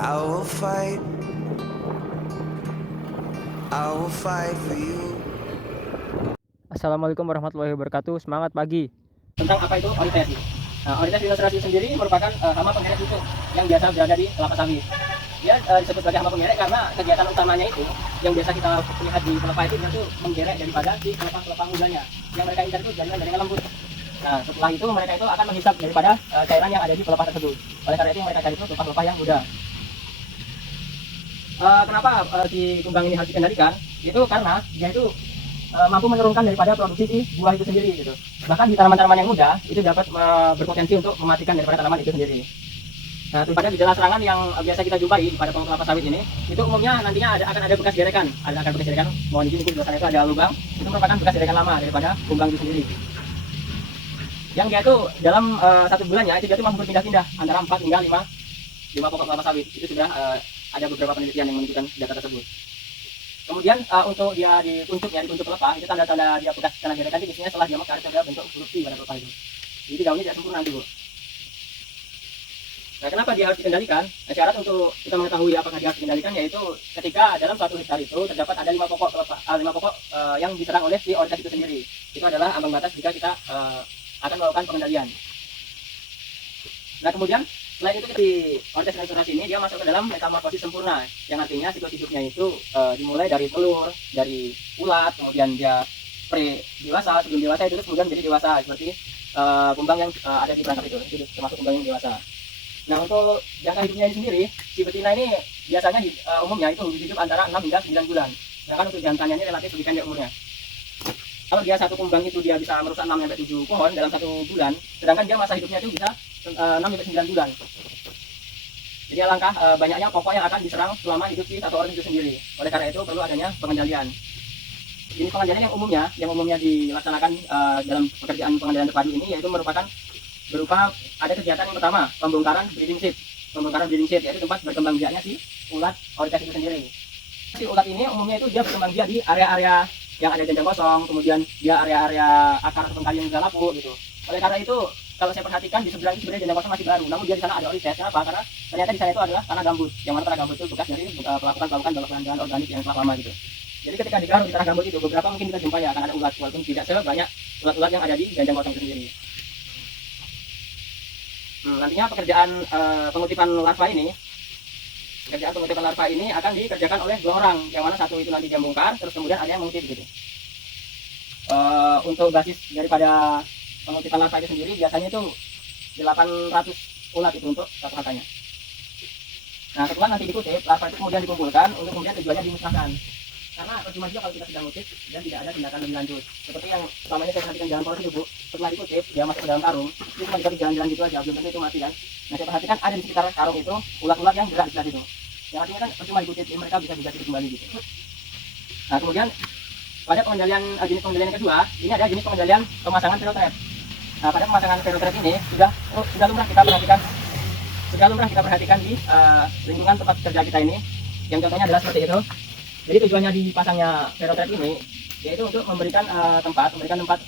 I will fight, I will fight for you. Assalamualaikum warahmatullahi wabarakatuh. Semangat pagi. Tentang apa itu orientasi. Nah, orientasi ilustrasi sendiri merupakan hama pengerek khusus yang biasa berada di kelapa sawit. Dia disebut sebagai hama pengerek karena kegiatan utamanya itu yang biasa kita lihat di kelapa itu dia tuh menggerek daripada si kelapa mudanya. Yang mereka incar itu jaringan lembut. Nah, setelah itu mereka itu akan menghisap daripada cairan yang ada di kelapa tersebut. Oleh karena itu mereka cari itu kelapa yang muda. Kenapa si kumbang ini harus dikendalikan? Itu karena dia itu mampu menurunkan daripada produksi si buah itu sendiri gitu. Bahkan di tanaman-tanaman yang muda itu dapat berpotensi untuk mematikan daripada tanaman itu sendiri. Nah, pada gejala serangan yang biasa kita jumpai pada pohon kelapa sawit ini, itu umumnya nantinya akan ada bekas gerekan, akan bekas gerekan. Mohon izin di belakang itu ada lubang, itu merupakan bekas gerekan lama daripada kumbang itu sendiri. Yang dia itu dalam 1 bulannya itu dia itu mampu berpindah-pindah antara 4 hingga 5 pokok kelapa sawit. Itu sudah ada beberapa penelitian yang menunjukkan data tersebut. Kemudian untuk dia di kuncup kelapa itu tanda-tanda dia bekas kena gerekan itu biasanya setelah dia mekar itu ada bentuk erupsi pada kelapa itu. Jadi daunnya tidak sempurna dulu. Nah, kenapa dia harus dikendalikan? Nah, syarat untuk kita mengetahui apakah dia harus dikendalikan yaitu ketika dalam 1 hektar itu terdapat ada 5 pokok kelapa, 5 pokok yang diserang oleh si orientasi itu sendiri. Itu adalah ambang batas jika kita akan melakukan pengendalian. Nah, kemudian selain itu di orientasi restorasi ini dia masuk ke dalam metamorfosis sempurna, yang artinya siklus hidupnya itu dimulai dari telur, dari ulat, kemudian dia pre dewasa, sebelum dewasa itu kemudian menjadi dewasa seperti kumbang yang ada di perangkap itu termasuk kumbang yang dewasa. Nah, untuk jangka hidupnya ini sendiri, si betina ini biasanya umumnya itu hidup antara 6 hingga 9 bulan. Sedangkan untuk jantannya ini relatif lebih pendek umurnya. Kalau dia satu kumbang itu dia bisa merusak 6 sampai 7 pohon dalam 1 bulan, sedangkan dia masa hidupnya itu bisa 6 sampai 9 bulan. Jadi alangkah banyaknya pokok yang akan diserang selama hidup si satu orang itu sendiri. Oleh karena itu perlu adanya pengendalian. Jenis pengendalian yang umumnya dilaksanakan dalam pekerjaan pengendalian terpadu ini yaitu merupakan berupa ada kegiatan yang pertama, pembongkaran breeding seed. Pembongkaran breeding seed yaitu tempat berkembang biaknya si ulat orientasi itu sendiri. Si ulat ini umumnya itu dia berkembang biak di area-area yang ada janjang kosong, kemudian dia area-area akar ataupun kayu yang sudah lapuk gitu. Oleh karena itu kalau saya perhatikan di seberang itu sebenarnya janjang kosong masih baru, namun dia di sana ada orientasi. Kenapa? Karena ternyata di sana itu adalah tanah gambut, yang mana tanah gambut itu bekas dari pelakukan bahan organik yang telah lama gitu. Jadi ketika digaruk di tanah gambut itu beberapa mungkin kita jumpai ya akan ada ulat, walaupun tidak sebanyak ulat-ulat yang ada di janjang kosong itu sendiri. Nantinya pekerjaan pengutipan larva ini akan dikerjakan oleh 2 orang, yang mana satu itu nanti dia bongkar, terus kemudian ada yang mengutip gitu. Untuk basis daripada pengutipan larva itu sendiri biasanya itu 800 ulat itu untuk satu katanya. Nah, setelah nanti dikutip, larva itu kemudian dikumpulkan untuk kemudian tujuannya dimusnahkan. Karena percuma juga kalau kita sedang ngutip dan tidak ada tindakan lebih lanjut. Seperti yang selama ini saya perhatikan jalan poros itu, Bu, setelah dikutip dia masuk ke dalam karung, itu cuma dikasih jalan-jalan gitu aja, belum tentu itu mati kan. Nah, saya perhatikan ada di sekitar karung itu ulat-ulat yang gerak di sekitar itu. Yang artinya kan percuma dikutip, jadi mereka bisa hidup kembali gitu. Nah, kemudian pada pengendalian jenis pengendalian yang kedua, ini ada jenis pengendalian pemasangan ferrotrap. Nah, pada pemasangan ferrotrap ini sudah lumrah kita perhatikan di lingkungan tempat kerja kita ini. Yang contohnya adalah seperti itu. Jadi tujuannya dipasangnya ferrotrap ini yaitu untuk memberikan tempat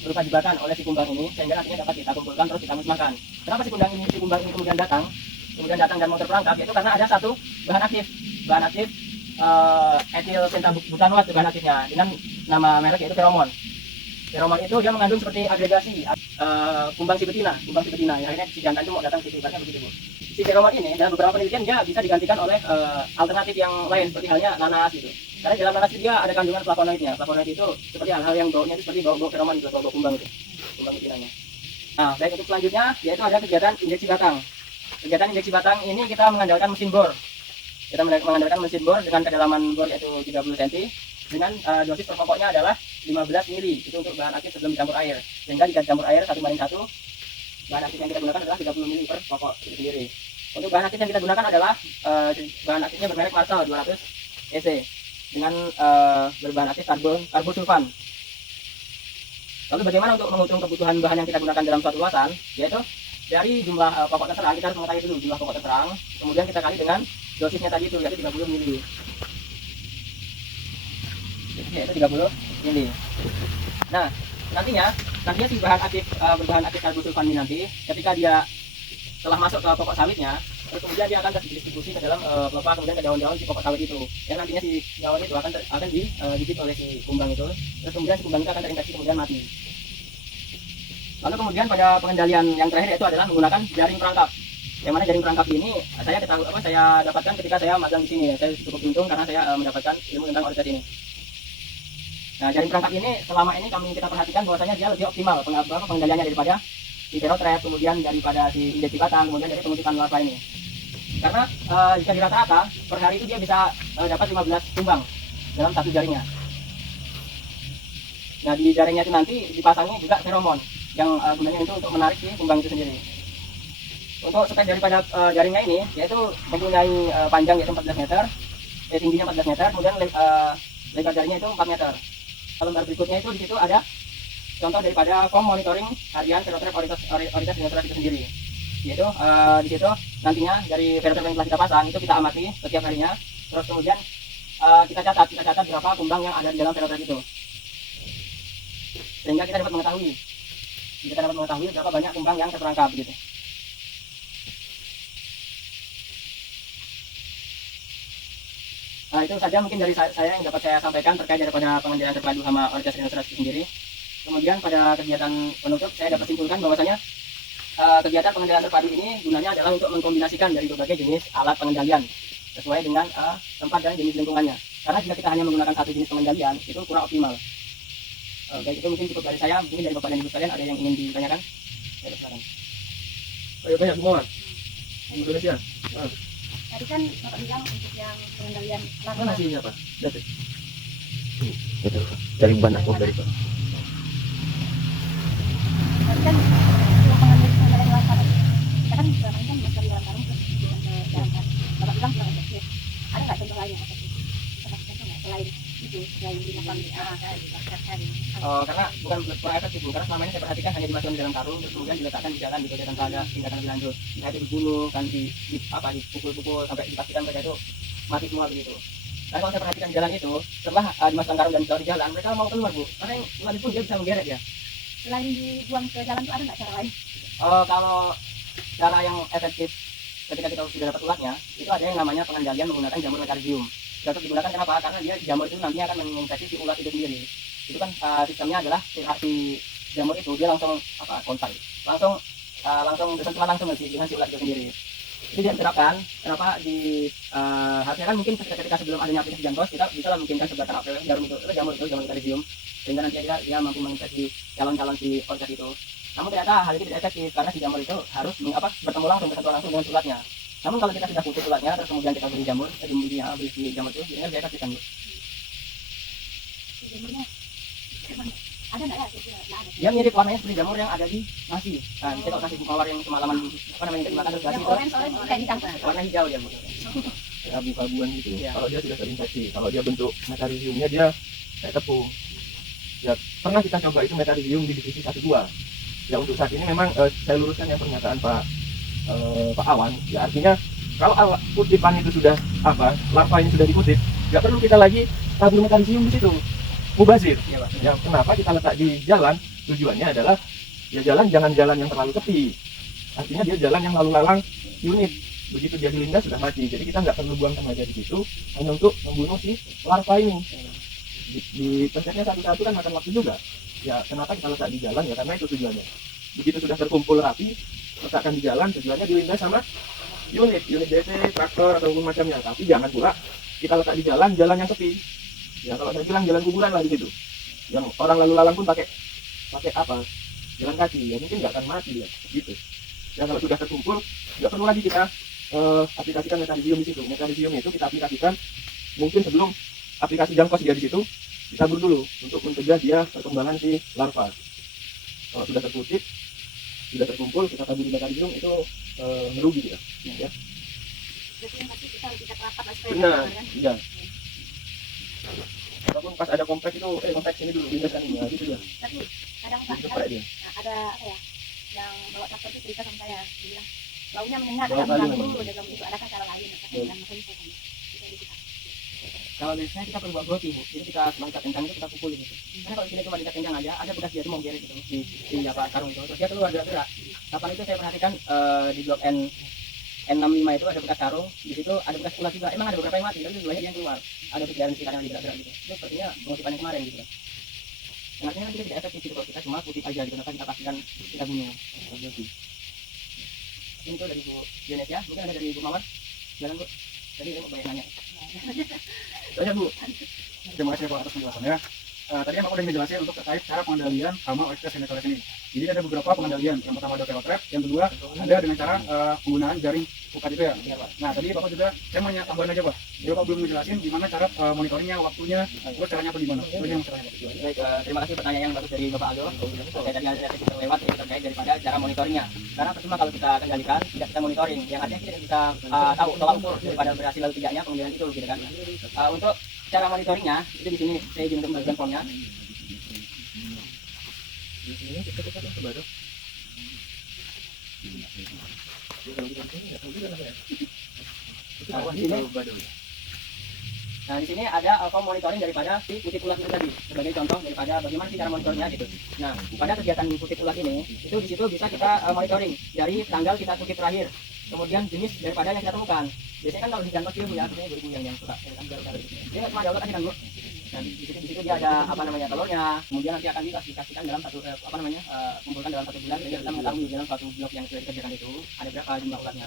berupa jebakan oleh si kumbang ini sehingga nantinya dapat kita kumpulkan terus kita musnahkan. Kenapa si kumbang ini kemudian datang dan mau terperangkap? Yaitu karena ada satu bahan aktif etil pentabutanoat bahan aktifnya dengan nama merek yaitu feromon. Feromon itu dia mengandung seperti agregasi kumbang si betina yang akhirnya si jantan itu mau datang ke situ, ibaratnya begitu, Bu. Si feromon ini dalam beberapa penelitian dia bisa digantikan oleh alternatif yang lain seperti halnya nanas gitu. Karena di dalam nanas dia ada kandungan flavonoidnya. Flavonoid itu seperti hal-hal yang baunya itu seperti bau feromon itu, bau kumbang itu, kumbang betinanya. Nah, baik untuk selanjutnya yaitu ada kegiatan injeksi batang. Kegiatan injeksi batang ini kita mengandalkan mesin bor. Kita mengandalkan mesin bor dengan kedalaman bor yaitu 30 cm dengan dosis per pokoknya adalah 15 mili. Itu untuk bahan aktif sebelum dicampur air. Sehingga jika dicampur air 1:1, bahan aktif yang kita gunakan adalah 30 mili per pokok itu sendiri. Untuk bahan aktif yang kita gunakan adalah bahan aktifnya bermerek Marshall 200 EC dengan berbahan aktif karbosulfan. Lalu bagaimana untuk menghitung kebutuhan bahan yang kita gunakan dalam suatu luasan? Yaitu dari jumlah pokok terserang, kita harus mengetahui dulu jumlah pokok terserang, kemudian kita kali dengan dosisnya tadi itu yaitu 30 mili. Yaitu 30 mili. Nah, nantinya si bahan aktif berbahan aktif karbosulfan ini nanti ketika dia telah masuk ke pokok sawitnya, Terus kemudian dia akan terdistribusi ke dalam pelepah, kemudian ke daun-daun si pokok sawit itu. Yang nantinya si daun itu akan digigit oleh si kumbang itu. Terus kemudian si kumbang itu akan terinfeksi kemudian mati. Lalu kemudian pada pengendalian yang terakhir itu adalah menggunakan jaring perangkap. Yang mana jaring perangkap ini saya dapatkan ketika saya magang di sini. Saya cukup beruntung karena saya mendapatkan ilmu tentang orientasi ini. Nah, jaring perangkap ini selama ini kita perhatikan bahwasanya dia lebih optimal pengendaliannya daripada si Verotrap, kemudian daripada si Indeks batang, kemudian dari pengusipan larva ini. Karena jika di rata-rata per hari itu dia bisa dapat 15 kumbang dalam satu jaringnya. Nah, di jaringnya itu nanti dipasangi juga feromon yang gunanya itu untuk menarik si kumbang itu sendiri. Untuk spek daripada jaringnya ini yaitu mempunyai panjang yaitu 14 meter, tingginya 14 meter, kemudian lebar jaringnya itu 4 meter. Lembar berikutnya itu di situ ada contoh daripada form monitoring harian Verotrap oritas Verotrap itu sendiri. Yaitu di situ nantinya dari Verotrap yang telah kita pasang itu kita amati setiap harinya. Terus kemudian kita catat berapa kumbang yang ada di dalam Verotrap itu. Sehingga kita dapat mengetahui berapa banyak kumbang yang terperangkap gitu. Nah, itu saja mungkin dari saya yang dapat saya sampaikan terkait daripada pengendalian terpadu hama oritas rhinoceros itu sendiri. Kemudian pada kegiatan penutup saya dapat simpulkan bahwasanya kegiatan pengendalian terpadu ini gunanya adalah untuk mengkombinasikan dari berbagai jenis alat pengendalian sesuai dengan tempat dan jenis lingkungannya. Karena jika kita hanya menggunakan satu jenis pengendalian itu kurang optimal. Baik, itu mungkin cukup dari saya. Mungkin dari Bapak dan Ibu sekalian ada yang ingin ditanyakan? Ya, silakan. Ayo banyak semua, Mas. Indonesia. Tadi kan Bapak bilang untuk yang pengendalian Mana nasinya, Pak? Dapat. Itu dari ban aku dari Pak. Tadi kan untuk pengendalian larva kita kan selama ini kan masih di dalam karung terus dibuang ke dalam kan. Bapak bilang kurang efektif. Ada nggak contoh lain yang efektif? Selain itu, selain dimakan Karena bukan kurang efektif, karena selama ini saya perhatikan hanya dimasukkan di dalam karung terus kemudian diletakkan di jalan gitu tanpa ada tindakan lebih lanjut. Nah, itu dibunuh kan dipukul-pukul sampai dipastikan mereka itu mati semua begitu. Nah, kalau saya perhatikan di jalan itu setelah dimasukkan karung dan ditaruh di jalan mereka mau keluar Bu, karena yang mati pun dia bisa menggeret ya. selain dibuang ke jalan itu ada nggak cara lain? Kalau cara yang efektif ketika kita sudah dapat ulatnya itu ada yang namanya pengendalian menggunakan jamur metarhizium. Cocok digunakan kenapa? Karena dia jamur itu nantinya akan menginfeksi si ulat itu sendiri. Itu kan sistemnya adalah si jamur itu dia langsung kontak, langsung bersentuhan langsung dengan si ulat itu sendiri. Jadi dia diterapkan. Kenapa di harusnya kan mungkin ketika sebelum adanya aplikasi Jankos kita bisa lah memungkinkan sebarkan jamur metarhizium sehingga nanti dia mampu menginfeksi calon-calon si orgas itu. Namun ternyata hal ini tidak efektif karena si jamur itu harus bertemu langsung dengan ulatnya. Namun kalau kita sudah putih ulatnya terus kemudian kita beri jamur, beri si jamur itu jadinya lebih efektif kan Bu. Jamurnya ada nggak ya? Nggak ada. Dia mirip warnanya seperti jamur yang ada di nasi. Nah, kita kalau nasi mawar yang semalaman yang dimakan terus nasi Yang itu orange kayak hitam. warna hijau dia Bu. Abu-abuan gitu. Iya. Kalau dia sudah terinfeksi, kalau dia bentuk metarhiziumnya dia kayak tepung. Ya, pernah kita coba itu metarhizium di divisi 1-2. Ya untuk saat ini memang saya luruskan yang pernyataan Pak Awan. Ya artinya kalau kutipan itu sudah larva ini sudah dikutip, nggak perlu kita lagi tabur metarhizium di situ. Mubazir. Iya Pak. Ya, kenapa kita letak di jalan? Tujuannya adalah ya jangan jalan yang terlalu tepi. Artinya dia jalan yang lalu lalang unit. Begitu dia dilindas sudah mati. Jadi kita nggak perlu buang tenaga di situ hanya untuk membunuh si larva ini. Di pencetnya satu-satu kan makan waktu juga. Ya kenapa kita letak di jalan ya karena itu tujuannya. Begitu sudah terkumpul rapi, letakkan di jalan tujuannya dilindas sama unit DC, traktor ataupun macamnya. Tapi jangan pula kita letak di jalan yang sepi. Ya kalau saya bilang jalan kuburan lah di situ. Yang orang lalu lalang pun pakai jalan kaki. Ya mungkin nggak akan mati ya gitu. Ya kalau sudah terkumpul nggak perlu lagi kita aplikasikan metarhizium di situ. Metarhizium itu kita aplikasikan mungkin sebelum aplikasi Jankos dia di situ ditabur dulu untuk mencegah dia perkembangan si larva. Kalau sudah terkutip, sudah terkumpul, kita tabur di metarhizium itu merugi ya. Berarti yang pasti kita harus rapat lah supaya Benar, kan? iya. Walaupun pas ada kompleks itu, kompleks ini dulu lindaskan ini, gitu ya. Tapi kadang Pak, Cepat dia. ada apa ya yang bawa traktor itu cerita sama saya, dia bilang baunya menyengat, Bau nggak kali mengganggu, memang. udah ganggu itu. Adakah cara lain? Makanya makanya saya tanya. Bisa dibuka. Kalau biasanya kita perlu buat broti Bu. Jadi kita setelah ikat kencang itu kita pukul gitu. Karena kalau kita cuma ikat kencang aja, ada bekas dia tuh mau geret gitu di karung itu. Terus dia keluar gerak-gerak. Kapan itu saya perhatikan di blok N N65 itu ada bekas karung, di situ ada bekas ulat juga. Emang ada beberapa yang mati, tapi keduanya yang keluar. Ada pikiran sekitar yang gerak-gerak gitu. Itu sepertinya pengutipan yang kemarin gitu kan. Yang artinya kan kita tidak efektif gitu, kalau kita cuma kutip aja gitu, kita pastikan kita bunuh. Ini tuh dari Bu Jenet ya, mungkin ada dari Bu Mawar. Jalan Bu. Tadi saya mau banyak nanya. Soalnya Bu. Terima kasih Pak atas penjelasannya. Tadi yang aku udah ngejelasin untuk terkait cara pengendalian hama oleh sinekoles ini. Jadi ada beberapa pengendalian. Yang pertama ada ferro trap, yang kedua ada dengan cara penggunaan jaring pukat itu ya. Nah tadi Bapak juga, saya mau tambahin aja Pak. Jadi Bapak belum ngejelasin gimana cara monitoringnya, waktunya, terus caranya apa gimana. Itu yang saya Baik, terima kasih pertanyaan yang bagus dari Bapak Aldo. Saya tadi ada sedikit terlewat yaitu terkait daripada cara monitoringnya. Karena percuma kalau kita kendalikan, tidak kita monitoring. Yang artinya kita tidak bisa tahu tolak ukur daripada berhasil lalu tidaknya pengendalian itu gitu kan. Untuk cara monitoringnya itu di sini saya izin untuk membagikan formnya. Nah di sini ada form monitoring daripada si kutip ulat itu tadi sebagai contoh daripada bagaimana sih cara monitoringnya gitu. Nah pada kegiatan kutip ulat ini itu di situ bisa kita monitoring dari tanggal kita kutip terakhir, kemudian jenis daripada yang kita temukan. Biasanya kan kalau di jangkau dia punya artinya ibu yang suka dia nggak cuma dapat kan Bu. Nah di situ dia ada apa namanya telurnya, kemudian nanti akan dikasihkan dalam satu kumpulkan dalam 1 bulan. Jadi kita mengetahui dalam satu blok yang sudah dikerjakan itu ada berapa jumlah ulatnya.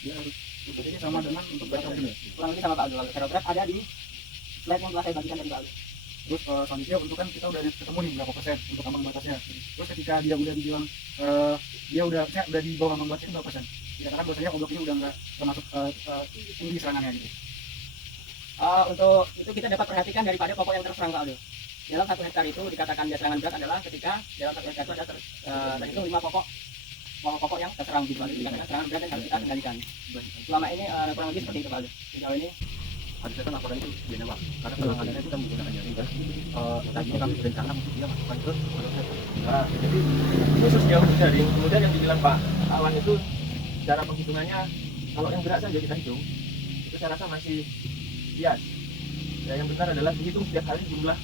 dia harus jadi sama dengan untuk berapa ini. Kurang lebih sama Pak Abdul. Ferrograph ada di slide yang telah saya bagikan dari Pak Abdul. Terus selanjutnya untuk kan kita udah ketemu nih berapa persen untuk ambang batasnya. Terus ketika dia udah dibilang dia udah di bawah ambang batasnya berapa persen? Dikatakan bahwasanya oblak ini udah nggak termasuk tinggi serangannya gitu. Untuk itu kita dapat perhatikan daripada pokok yang terserang Pak Abdul. Dalam 1 hektar itu dikatakan dia serangan berat adalah ketika dalam 1 hektar itu ada terhitung 5 pokok yang terserang gitu. Dikatakan serangan berat yang harus kita kendalikan. Selama ini kurang lebih seperti itu Pak Abdul. Sejauh ini Harusnya kan laporan itu biasanya Pak. Karena penanganannya kita menggunakan jaring kan. Tadi kami berencana untuk dia masukkan ke Nah, jadi khusus jauh jaring. Kemudian yang dibilang Pak Awan itu cara penghitungannya kalau yang gerak saja kita hitung itu saya rasa masih bias. Ya, yang benar adalah dihitung setiap hari jumlah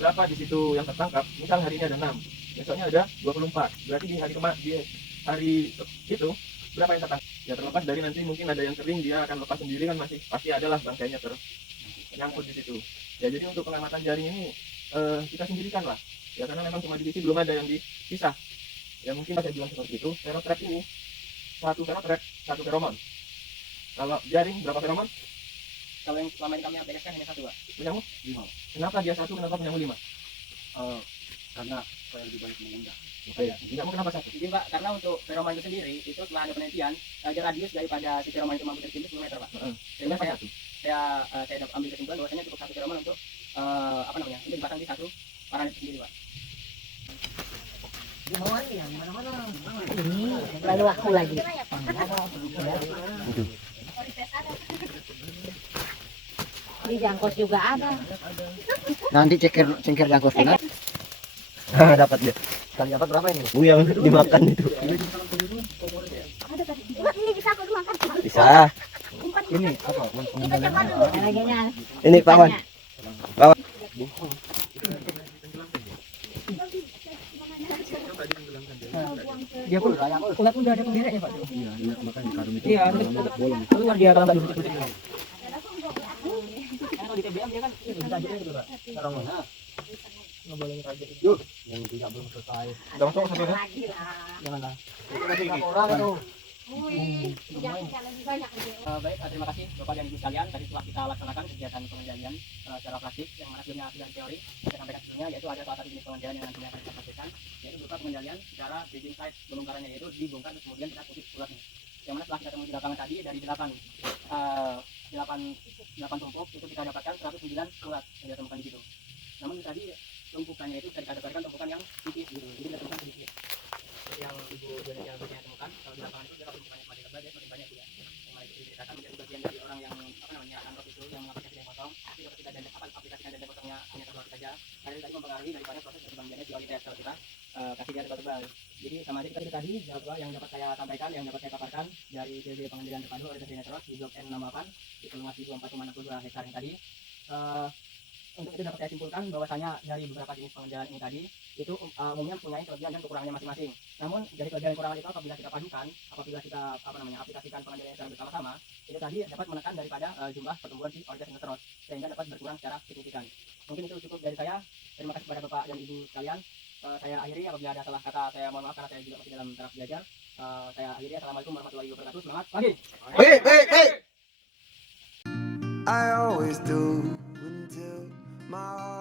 berapa di situ yang tertangkap. Misal hari ini ada 6, besoknya ada 24. Berarti di hari itu berapa yang tertangkap? Ya terlepas dari nanti mungkin ada yang kering dia akan lepas sendiri kan masih pasti adalah bangkainya ternyangkut di situ. Ya jadi untuk pengamatan jaring ini kita sendirikan lah. Ya karena memang cuma di sini belum ada yang dipisah. Ya mungkin saya bilang seperti itu. Ferro trap ini satu ferro trap, 1 feromon. Kalau jaring berapa feromon? kalau yang selama ini kami aplikasikan hanya 1 Pak. Punyamu 5. Kenapa dia 1? Kenapa punyamu 5? Karena saya lebih banyak mengundang. Oke, punyamu kenapa 1? Jadi Pak, karena untuk feromon itu sendiri itu setelah ada penelitian ada radius daripada si feromon itu mampu tercium 10 meter Pak. Sehingga saya ambil kesimpulan bahwasanya cukup 1 feromon untuk untuk dipasang di 1 parameter sendiri Pak. Ini lalu aku lagi. Di jangkos juga ada. nanti cengker jangkau final. Dapat dia. Kali dapat berapa ini? Yang dimakan itu. Ada tadi. Ini bisa aku makan. Bisa. Ini apa? Ini Pawan. Dia pun ulat pun udah ada penggeraknya Pak. Iya, makanya karung itu. Iya, keluar dia kalau nggak diputik. Kalau di TBM dia kan bisa aja gitu Pak. Feromon. Nggak boleh ngerajuk. Yang tidak belum selesai. Udah masuk satu ya? Janganlah. Orang itu. Baik, terima kasih Bapak dan Ibu sekalian. Tadi setelah kita laksanakan kegiatan pengendalian secara praktik yang mana sebelumnya sudah teori, saya sampaikan sebelumnya yaitu ada salah satu jenis pengendalian yang nantinya akan kita praktikkan, yaitu berupa pengendalian secara digging site pembongkarannya, yaitu dibongkar terus kemudian kita kutip ulatnya. Yang mana setelah kita temui di lapangan tadi dari 8 tumpuk itu kita dapatkan 109 ulat yang kita temukan di situ. Namun tadi tumpukannya itu kita dapatkan tumpukan yang tipis gitu, jadi kita temukan sedikit. Seperti yang Ibu yang saya temukan, kalau di lapangan itu dia tumpukannya semakin lebar, dia semakin banyak juga. Yang mana itu diceritakan menjadi bagian dari orang yang anrok itu yang melakukan jaring potong. Tapi kalau kita aplikasikan jaring potongnya hanya terbuat saja, karena tadi mempengaruhi daripada proses perkembangannya kualitas kalau kita kasih dia tebal. Jadi sama aja kita tadi jadwal yang dapat saya sampaikan, yang dapat saya paparkan dari CB pengendalian terpadu oleh Netros di blok N68 di luas 24,62 hektar yang tadi. untuk itu dapat saya simpulkan bahwasanya dari beberapa jenis pengendalian ini tadi itu umumnya mempunyai kelebihan dan kekurangannya masing-masing. Namun dari kelebihan dan kekurangan itu apabila kita padukan, apabila kita aplikasikan pengendalian secara bersama-sama, itu tadi dapat menekan daripada jumlah pertumbuhan si Oryza sinenteros sehingga dapat berkurang secara signifikan. Mungkin itu cukup dari saya. Terima kasih kepada Bapak dan Ibu sekalian. Saya akhiri, apabila ada salah kata saya mohon maaf karena saya juga masih dalam taraf belajar. Saya akhiri. Assalamualaikum warahmatullahi wabarakatuh. Semangat pagi. I always do until my heart